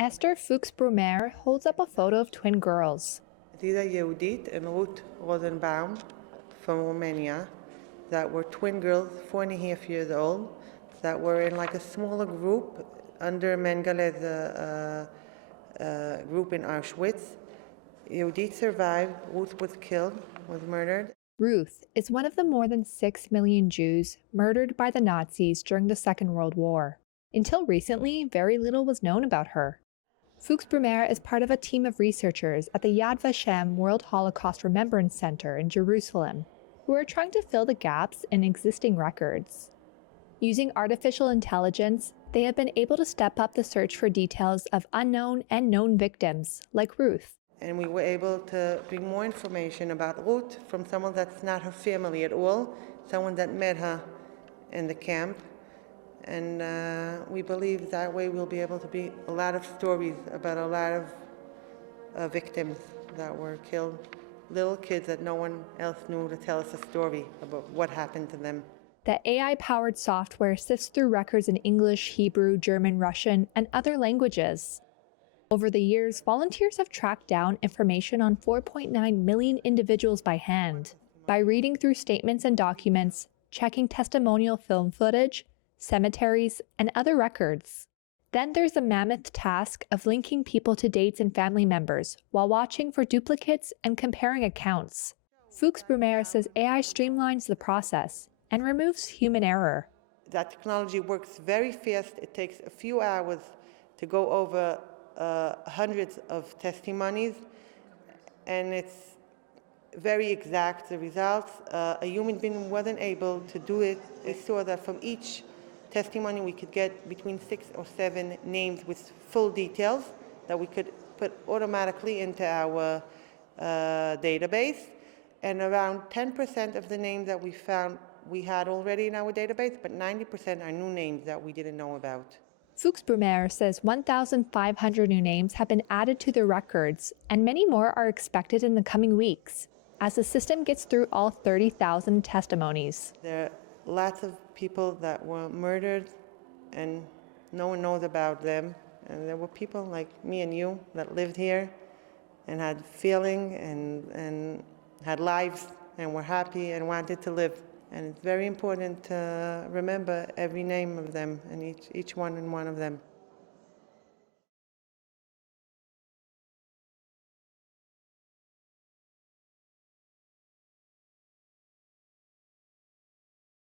Esther Fuchs-Brumer holds up a photo of twin girls. Lida Yehudit and Ruth Rosenbaum from Romania that were twin girls, 4.5 years old, that were in like a smaller group under Mengele's group in Auschwitz. Yehudit survived, Ruth was killed, was murdered. Ruth is one of the more than 6 million Jews murdered by the Nazis during the Second World War. Until recently, very little was known about her. Fuchs-Brumer is part of a team of researchers at the Yad Vashem World Holocaust Remembrance Center in Jerusalem, who are trying to fill the gaps in existing records. Using artificial intelligence, they have been able to step up the search for details of unknown and known victims, like Ruth. And we were able to bring more information about Ruth from someone that's not her family at all, someone that met her in the camp. And we believe that way we'll be able to be a lot of stories about a lot of victims that were killed, little kids that no one else knew to tell us a story about what happened to them. The AI-powered software sifts through records in English, Hebrew, German, Russian, and other languages. Over the years, volunteers have tracked down information on 4.9 million individuals by hand, by reading through statements and documents, checking testimonial film footage, cemeteries, and other records. Then there's the mammoth task of linking people to dates and family members while watching for duplicates and comparing accounts. Fuchs-Brumer says AI streamlines the process and removes human error. That technology works very fast. It takes a few hours to go over hundreds of testimonies, and it's very exact, the results. A human being wasn't able to do it. They saw that from each testimony we could get between 6 or 7 names with full details that we could put automatically into our database. And around 10% of the names that we found we had already in our database, but 90% are new names that we didn't know about. Fuchs-Brumer says 1,500 new names have been added to the records, and many more are expected in the coming weeks, as the system gets through all 30,000 testimonies. There are lots of people that were murdered, and no one knows about them. And there were people like me and you that lived here and had feeling and had lives and were happy and wanted to live. And it's very important to remember every name of them and each one and one of them.